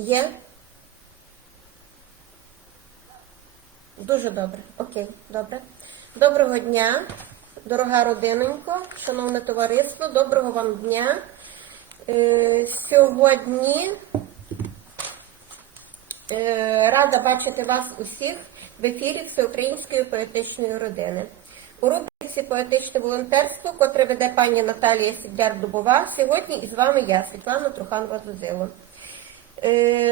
Є? Дуже добре. Окей, добре. Доброго дня, дорога родинонько, шановне товариство, доброго вам дня. Е, сьогодні е, рада бачити вас усіх в ефірі Всеукраїнської поетичної родини. У рубриці Поетичне волонтерство, котре веде пані Наталія Сідяр-Дубова, сьогодні із вами я, Світлана Труханова Зузило. Е,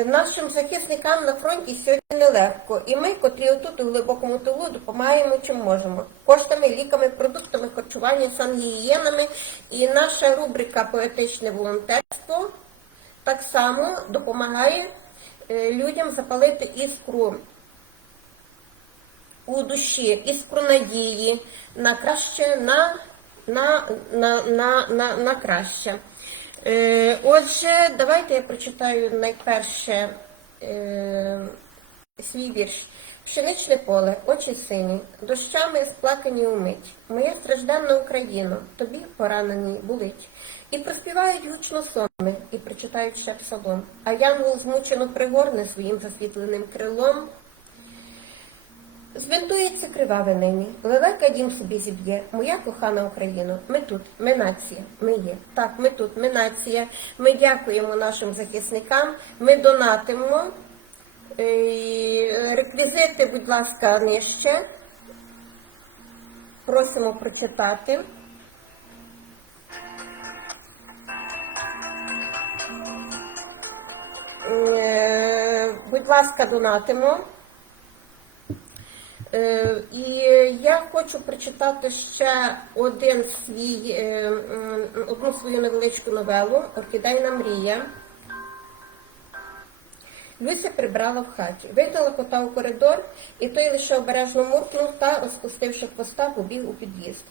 нашим захисникам на фронті сьогодні нелегко, і ми, котрі отут у глибокому тилу, допомагаємо чим можемо. Коштами, ліками, продуктами харчування, сангігієнами. І наша рубрика Поетичне волонтерство так само допомагає е, людям запалити іскру у душі, іскру надії на краще, на, на, на, на, на, на краще. Е, Отже, давайте я прочитаю найперше е, свій вірш. Пшеничне поле, очі сині, дощами сплакані умить. Моя стражденна Україно, тобі поранені болить. І проспівають гучно соми, і прочитають ще псалом. А янгол змучено пригорне своїм засвітленим крилом. Збинтується криваве нині, лелека дім собі зіб'є. Моя кохана Україна, ми тут, ми нація, ми є. Так, ми тут, ми нація. Ми дякуємо нашим захисникам, ми донатимо. Е, Реквізити, будь ласка, нижче. Просимо прочитати. Е, Будь ласка, донатимо. Е, І я хочу прочитати ще один свій, е, одну свою невеличку новелу Орхідейна мрія. Люся прибрала в хаті, видала кота у коридор, і той лише обережно муркнув та, розпустивши хвоста, побіг у під'їзд.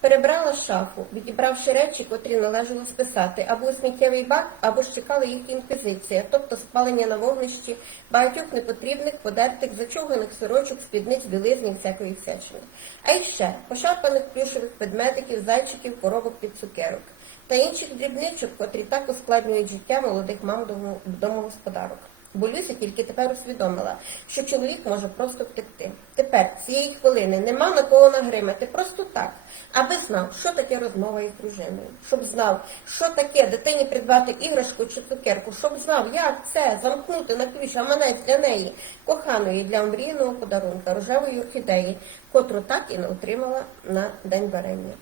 Перебрала шафу, відібравши речі, котрі належало списати, або у сміттєвий бак, або ж чекала їх інквізиція, тобто спалення на вогнищі багатьох непотрібних, подертих, зачуганих сорочок, спідниць, білизні, всякої всячини. А й ще пошарпаних плюшевих ведмедиків, зайчиків, коробок під цукерок та інших дрібничок, котрі так ускладнюють життя молодих мам домогосподарок. Бо Люся тільки тепер усвідомила, що чоловік може просто втекти. Тепер, цієї хвилини, нема на кого нагримати, просто так, аби знав, що таке розмова із дружиною, щоб знав, що таке дитині придбати іграшку чи цукерку, щоб знав, як це замкнути на ключ гаманець для неї, коханої для омрійного подарунка, рожевої орхідеї, котру так і не отримала на день варення.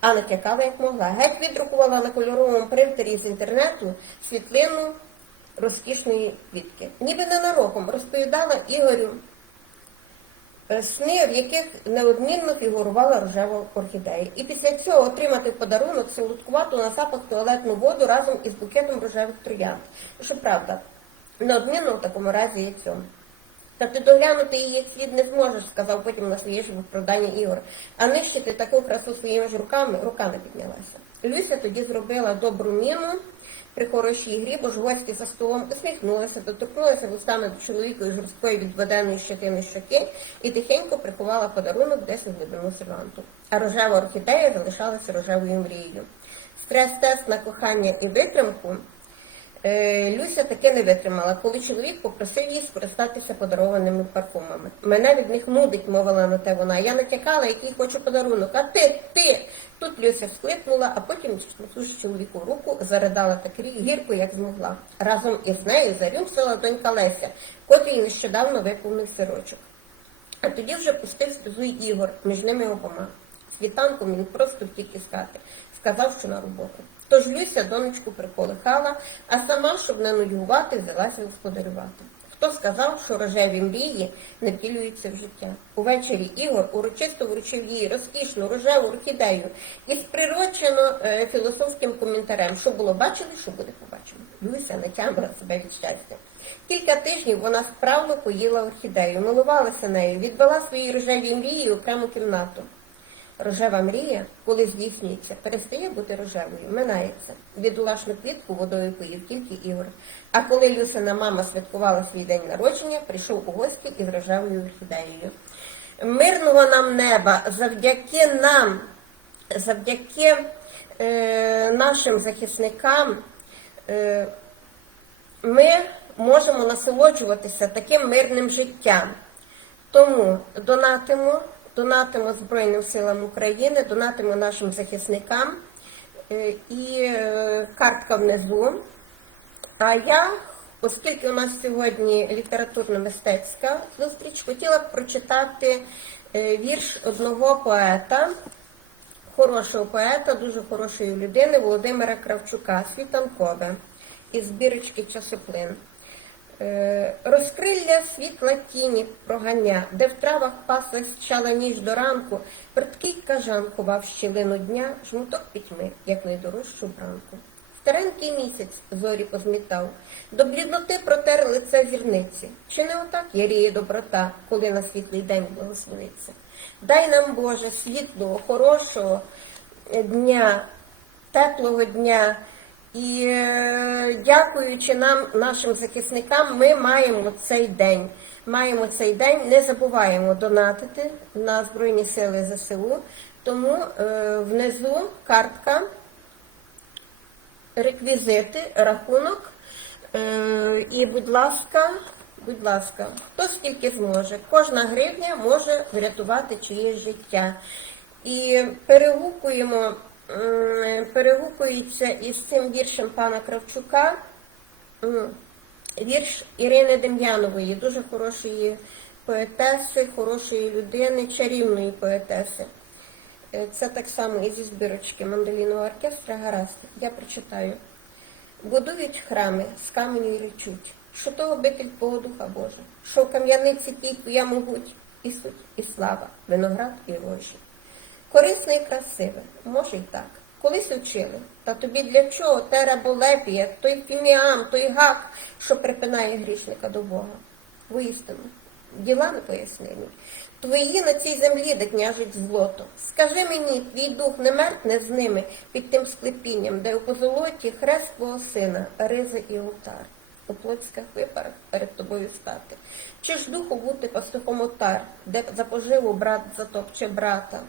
А натякала як могла. Геть віддрукувала на кольоровому принтері з інтернету світлину розкішної квітки. Ніби ненароком розповідала Ігорю е, сни, в яких неодмінно фігурувала рожева орхідея. І після цього отримати в подарунок солодкувату на запах туалетну воду разом із букетом рожевих троянд. Щоправда, неодмінно в такому разі є цьому. Та ти доглянути її слід не зможеш, сказав потім на своє виправдання Ігор. А нищити таку красу своїми ж руками рука не піднялася. Люся тоді зробила добру міну при хорошій грі, божгоцький за столом усміхнулася, доторкнулася вустами до чоловікової жорсткої відведеної щетини щоки і тихенько приховала подарунок десь у глибину серванту. А рожева орхідея залишалася рожевою мрією. Стрес-тест на кохання і витримку Люся таки не витримала, коли чоловік попросив її скористатися подарованими парфумами. Мене від них нудить, мовила на те вона. Я натякала, який хочу подарунок. А ти, ти. Тут Люся вскликнула, а потім, чмусивши чоловіку руку, заридала так гірко, як змогла. Разом із нею зарюмсила донька Леся, котрій нещодавно виповнив сирочок. А тоді вже пустив сльозу Ігор між ними обома. Світанком він просто втік із хати, сказав, що на роботу. Тож Люся донечку приколихала, а сама, щоб не нудьгувати, взялася господарювати. Хто сказав, що рожеві мрії не втілюються в життя? Увечері Ігор урочисто вручив їй розкішну рожеву орхідею із прирочено е, філософським коментарем, що було бачили, що буде побачено. Люся не тямила себе від щастя. Кілька тижнів вона справно поїла орхідею, милувалася нею, відвела свої рожеві мрії окрему кімнату. Рожева мрія, коли здійснюється, перестає бути рожевою, минається. Бідолашну квітку водою поїв тільки Ігор. А коли Люсина мама святкувала свій день народження, прийшов у гості із рожевою орхідеєю. Мирного нам неба, завдяки нам, завдяки е, нашим захисникам. Е, ми можемо насолоджуватися таким мирним життям. Тому донатимо, донатимо Збройним силам України, донатимо нашим захисникам. Е, І е, картка внизу. А я, оскільки у нас сьогодні літературно-мистецька зустріч, хотіла б прочитати е, вірш одного поета, хорошого поета, дуже хорошої людини Володимира Кравчука, Світанкове, із збірочки часоплин. Е, Розкрилля світла тіні проганя, де в травах паслась чала ніж до ранку, Верткий кажан ховав щілину дня, жмуток пітьми, як найдорожчу бранку. Старенький місяць зорі позмітав, до блідноти протер лице зірниці. Чи не отак яріє доброта, коли на світлий день благословиться? Дай нам, Боже, світлого, хорошого дня, теплого дня. І е, дякуючи нам, нашим захисникам, ми маємо цей день. Маємо цей день, не забуваємо донатити на Збройні Сили ЗСУ. Тому е, внизу картка, реквізити, рахунок. Е, і, будь ласка, будь ласка, хто скільки зможе. Кожна гривня може врятувати чиєсь життя. І перегукуємо, перегукується із цим віршем пана Кравчука. Вірш Ірини Дем'янової, дуже хорошої поетеси, хорошої людини, чарівної поетеси. Е, Це так само і зі збірочки мандоліного оркестра гаразд. Я прочитаю. Будують храми з каменю й речуть, що того битель твого духа Боже, що в кам'яниці тій твоя могуть, і суть, і слава, виноград і рожі. Корисне і красиве, може й так. Колись учили, та тобі для чого те раболепія, той фіміам, той гак, що припинає грішника до Бога? Воістину, діла не пояснені. Твої на цій землі, де княжить злото. Скажи мені, твій дух не мертне з ними під тим склепінням, де у позолоті хрест твого сина, риза і алтар. У плотських випарах перед тобою стати. Чи ж духу бути пастухом отар, де за поживу брат затопче брата?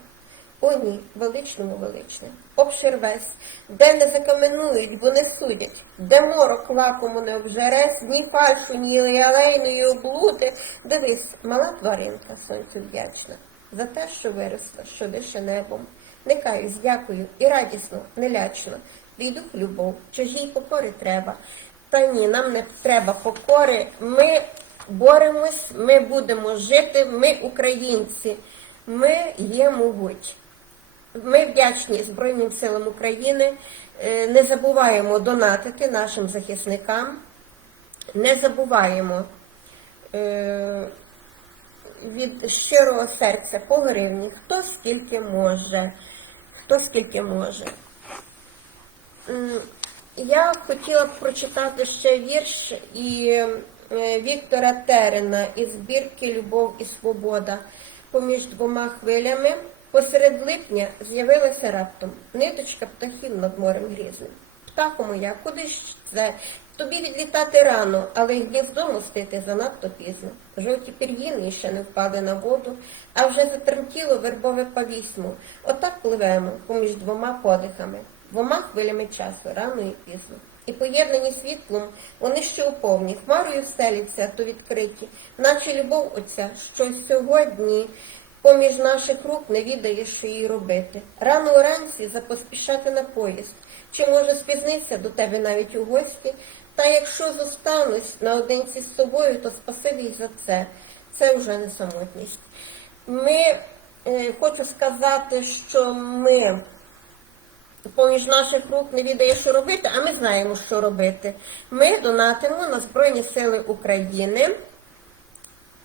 О ні, величному величне, обшир весь, де не закаменують, бо не судять, де морок лакому не обжере, ні фальшу, ні ялейної облуди. Дивись, мала тваринка, сонцю вдячна, за те, що виросла, що дише небом. Не каюсь, дякую, і радісно, не лячно. Твій дух любов, чужій покори треба. Та ні, нам не треба покори. Ми боремось, ми будемо жити, ми українці, ми є могуть. Ми вдячні Збройним силам України. Е, Не забуваємо донатити нашим захисникам. Не забуваємо е, від щирого серця по гривні, хто скільки може, хто скільки може. Я хотіла б прочитати ще вірш і е, Віктора Терена із збірки Любов і Свобода поміж двома хвилями. Посеред липня з'явилася раптом ниточка птахів над морем грізним. Птаху моя, куди ж це? Тобі відлітати рано, але гніздо мостити занадто пізно. Жовті пір'їни ще не впали на воду, а вже затремтіло вербове павісмо. Отак пливемо поміж двома подихами, двома хвилями часу, рано і пізно. І поєднані світлом, вони ще у повні, хмарою стеляться, то відкриті, наче любов оця, що сьогодні поміж наших рук не відає, що їй робити. Рано уранці запоспішати на поїзд, чи може спізнитися до тебе навіть у гості, та якщо зостанусь наодинці з собою, то спасибі й за це. Це вже не самотність. Ми, е, хочу сказати, що ми поміж наших рук не відає, що робити, а ми знаємо, що робити. Ми донатимо на Збройні Сили України.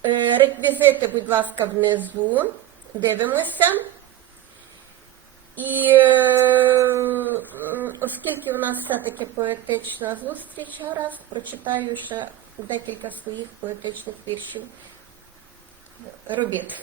Е, Реквізити, будь ласка, внизу. Дивимося. І е, оскільки у нас все-таки поетична зустріч, гаразд, прочитаю ще декілька своїх поетичних віршів робіт.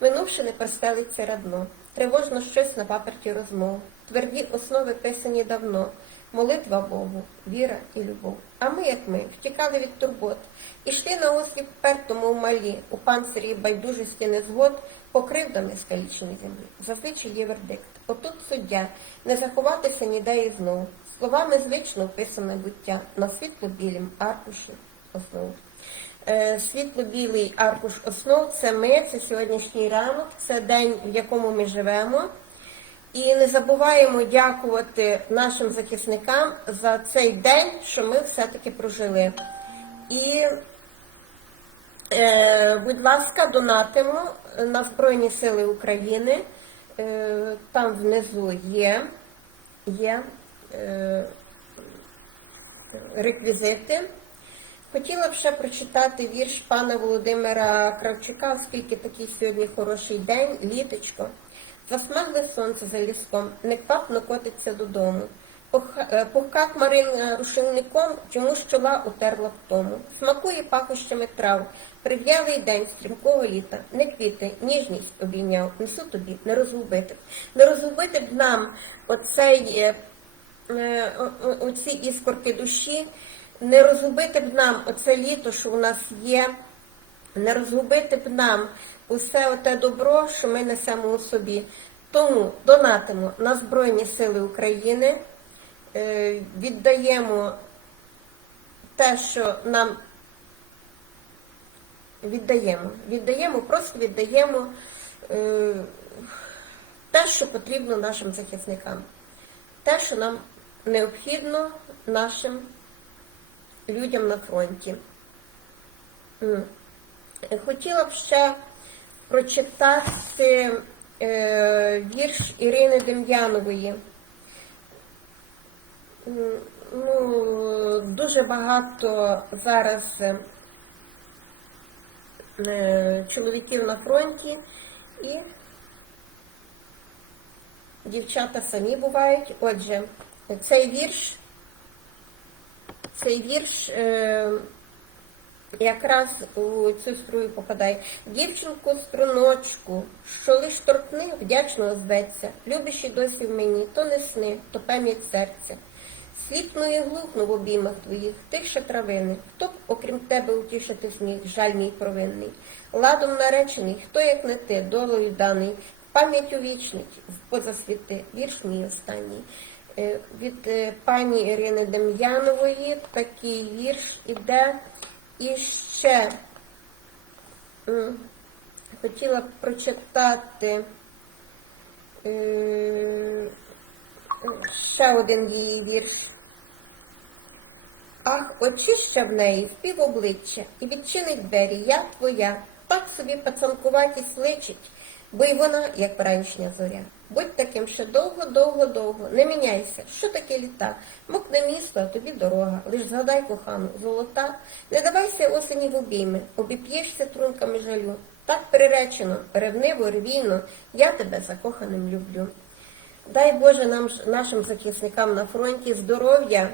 Минувши не простелиться радно, тривожно щось на паперті розмов, тверді основи писані давно, молитва Богу, віра і любов. А ми, як ми, втікали від турбот, ішли на осліп пертому в малі, у панцирі байдужості незгод, покривдами скалічені землі. Зазвичай є вердикт. Отут суддя, не заховатися ніде і знов. словами звично вписане буття на світло-білім аркуші основ. Е, Світло-білий аркуш основ це ми, це сьогоднішній ранок, це день, в якому ми живемо. І не забуваємо дякувати нашим захисникам за цей день, що ми все-таки прожили. І, е, будь ласка, донатимо на Збройні Сили України. Е, там внизу є, є е, реквізити. Хотіла б ще прочитати вірш пана Володимира Кравчука, оскільки такий сьогодні хороший день, літочко. Засмагле сонце за ліском, неквапно котиться додому. Е, Пухка хмарин рушильником, чому з чола утерла тому. Смакує пахощами трав, прив'ялий день стрімкого літа, не квіти, ніжність обійняв, несу тобі, не розгубити. Не розгубити б нам оцей, е, е, оці іскорки душі, не розгубити б нам оце літо, що у нас є, не розгубити б нам усе оте добро, що ми несемо у собі. Тому донатимо на Збройні Сили України, е, віддаємо те, що нам віддаємо. Віддаємо, просто віддаємо е, те, що потрібно нашим захисникам, те, що нам необхідно нашим людям на фронті. Хотіла б ще прочитати е, вірш Ірини Дем'янової. Ну, дуже багато зараз е, чоловіків на фронті і дівчата самі бувають. Отже, цей вірш, цей вірш е, якраз у цю струю попадає. Дівчинку струночку, що лиш торкни, вдячно озветься. Любиш і досі в мені, то не сни, то пам'ять серця. Сліпну і глухну в обіймах твоїх, тиша травини, хто б, окрім тебе, утішити зміг, жальний й провинний. Ладом наречений, хто, як не ти, долею даний, пам'ять увічнить, поза світи, вірш мій останній. Е, Від е, пані Ірини Дем'янової такий вірш іде. І ще хотіла прочитати е, ще один її вірш. Ах, очища в неї спів обличчя і відчинить двері, я твоя, так собі пацанкуватість личить, бо й вона, як вранішня зоря. Будь таким ще довго, довго, довго, не міняйся, що таке літа, мокне місто, а тобі дорога, лиш згадай кохану, золота, не давайся осені в обійми, обіп'єшся трунками жалю. Так приречено, ревниво, ревійно, я тебе закоханим люблю. Дай Боже нам, нашим захисникам на фронті здоров'я,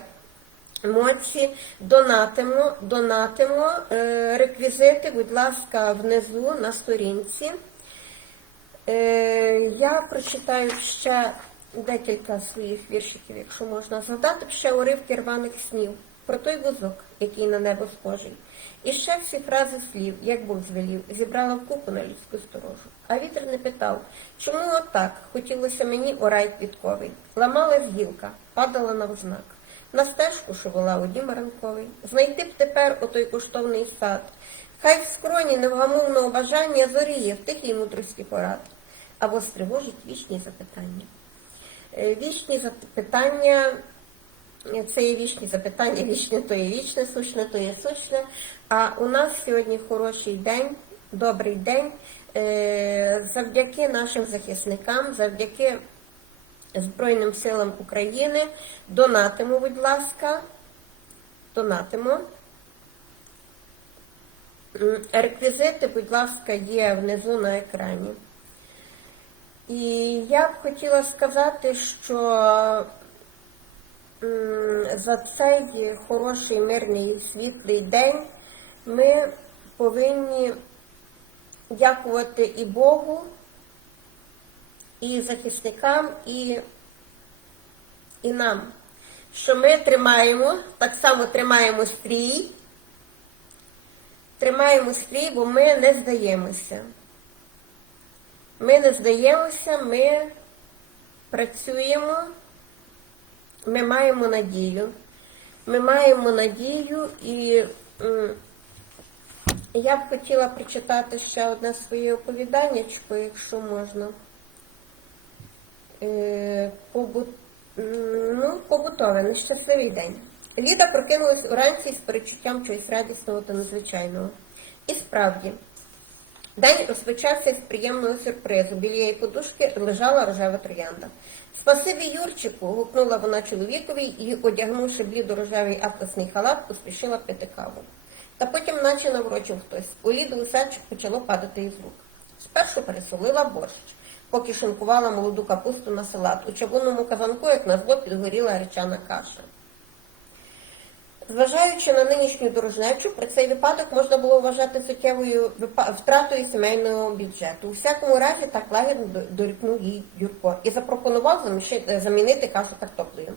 моці, донатимо, донатимо. Е, Реквізити, будь ласка, внизу на сторінці. Е, Я прочитаю ще декілька своїх віршиків, якщо можна згадати ще уривки рваних снів про той вузок, який на небо схожий. І ще всі фрази слів, як Бог звелів, зібрала вкупу на людську сторожу. А вітер не питав, чому отак хотілося мені у рай квітковий. Ламалась гілка, падала навзнак. На стежку, що вела у дім ранковий. Знайти б тепер отой коштовний сад. Хай в скроні невгамовного бажання зоріє в тихій мудрості порад, або стривожить вічні запитання. Е, Вічні запитання, це є вічні запитання, вічне то є вічне, сущне то є сущне. А у нас сьогодні хороший день, добрий день. Е, Завдяки нашим захисникам, завдяки Збройним силам України. Донатимо, будь ласка. Донатимо. Реквізити, будь ласка, є внизу на екрані. І я б хотіла сказати, що за цей хороший, мирний, світлий день ми повинні дякувати і Богу, і захисникам, і, і нам, що ми тримаємо, так само тримаємо стрій, тримаємо стрій, бо ми не здаємося. Ми не здаємося, ми працюємо ми маємо надію. Ми маємо надію і я б хотіла прочитати ще одне своє оповіданнячко, якщо можна. Е, побут... ну, побутове, нещасливий день. Ліда прокинулась уранці з перечуттям чогось радісного та незвичайного. І справді, день розпочався з приємного сюрпризу. Біля її подушки лежала рожева троянда. Спасибі Юрчику, гукнула вона чоловікові і, одягнувши блідо-рожевий атласний халат, поспішила пити каву. Та потім наче наврочив хтось. У Ліду усе почало падати із рук. Спершу пересолила борщ, поки шинкувала молоду капусту на салат. У чавунному казанку, як назло, підгоріла гречана каша. Зважаючи на нинішню дорожнечу, про цей випадок можна було вважати суттєвою втратою сімейного бюджету. У всякому разі, так лагідно дорікнув їй Юрко і запропонував замінити кашу картоплею.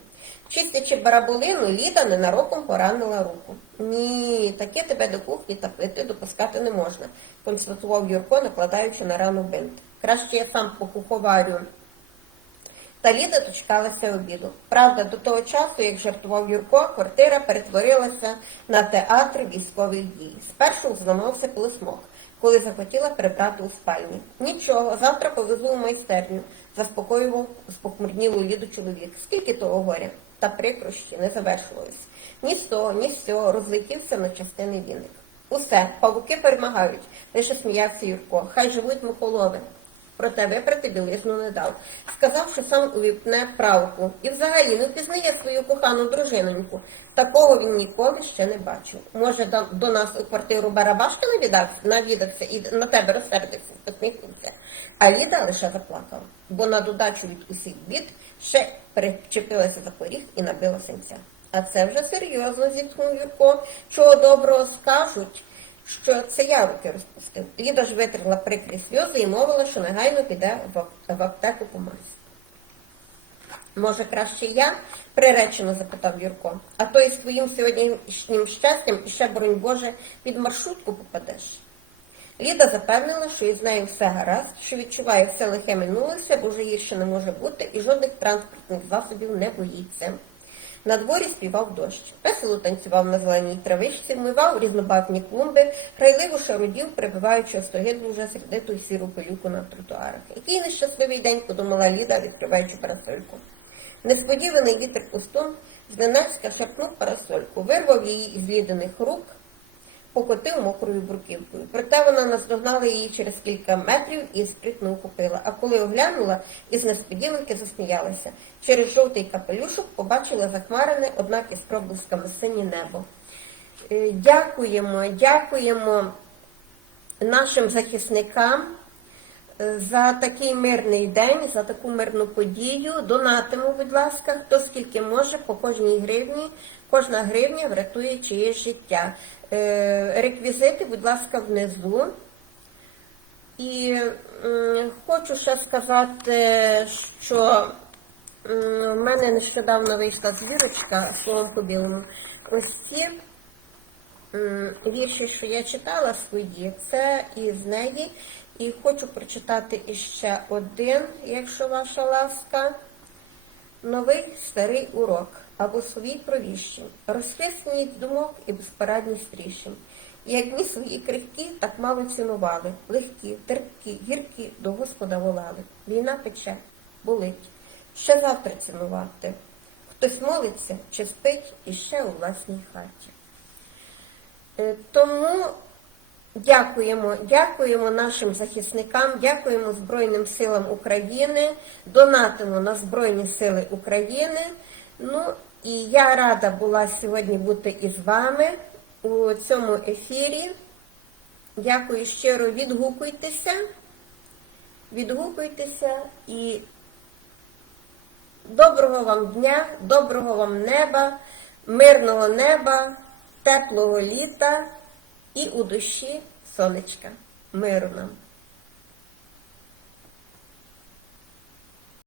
Чистячи бараболину, Ліда ненароком поранила руку. Ні, таке тебе до кухні та плити допускати не можна, констатував Юрко, накладаючи на рану бинт. Краще я сам покуховарю та Ліда дочекалася обіду. Правда, до того часу, як жартував Юрко, квартира перетворилася на театр військових дій. Спершу зламався колесмок, коли захотіла перебрати у спальні. Нічого, завтра повезу у майстерню, заспокоював спохмурнілу Ліду чоловік. Скільки того горя? Та прикрощі не завершувались. Ні з того, ні з цього розлетівся на частини віник. Усе, павуки перемагають, лише сміявся Юрко. Хай живуть мухолови. Проте випрати білизну не дав. Сказав, що сам увіпне правку. І взагалі не впізнає свою кохану дружиноньку. Такого він ніколи ще не бачив. Може, до, нас у квартиру Барабашка навідався, і на тебе розсердився, посміхнувся. А Ліда лише заплакала, бо на додачу від усіх бід ще перечепилася за поріг і набила синця. А це вже серйозно, зітхнув Юрко. Чого доброго скажуть, що це я руки розпустив. Ліда ж витерла прикрі сльози і мовила, що негайно піде в аптеку по. Може, краще я? приречено запитав Юрко. А то із твоїм сьогоднішнім щастям іще, боронь Боже, під маршрутку попадеш. Ліда запевнила, що із нею все гаразд, що відчуває все лихе минулося, бо вже гірше не може бути, і жодних транспортних засобів не боїться. На дворі співав дощ. Весело танцював на зеленій травичці, вмивав різнобарвні клумби, грайливо шарудів, прибиваючи остогидлу вже сердиту й сіру пилюку на тротуарах. Який нещасливий день, подумала Ліда, відкриваючи парасольку. Несподіваний вітер пустун зненацька шарпнув парасольку, вирвав її із лідених рук, покотив мокрою бруківкою. Проте вона наздогнала її через кілька метрів і спритно ухопила. А коли оглянула, із несподіванки засміялася. Через жовтий капелюшок побачила захмарене, однак із проблисками синє небо. Е, Дякуємо, дякуємо нашим захисникам е, за такий мирний день, за таку мирну подію. Донатимо, будь ласка, хто скільки може по кожній гривні. Кожна гривня врятує чиєсь життя. Е, Реквізити, будь ласка, внизу. І хочу ще сказати, що в мене нещодавно вийшла звірочка словом по білому. Ось ці вірші, що я читала свої, це із неї. І хочу прочитати іще один, якщо ваша ласка. Новий старий урок або свій провіщень, розхисність думок і безпорадність рішень. Як дні свої крихкі, так мало цінували, легкі, терпкі, гіркі до Господа волали. Війна пече, болить. Ще завтра цінувати. Хтось молиться чи спить іще у власній хаті. Е, Тому дякуємо, дякуємо нашим захисникам, дякуємо Збройним силам України, донатимо на Збройні Сили України. Ну і я рада була сьогодні бути із вами у цьому ефірі. Дякую щиро, відгукуйтеся, відгукуйтеся і доброго вам дня, доброго вам неба, мирного неба, теплого літа і у душі сонечка. Миру нам.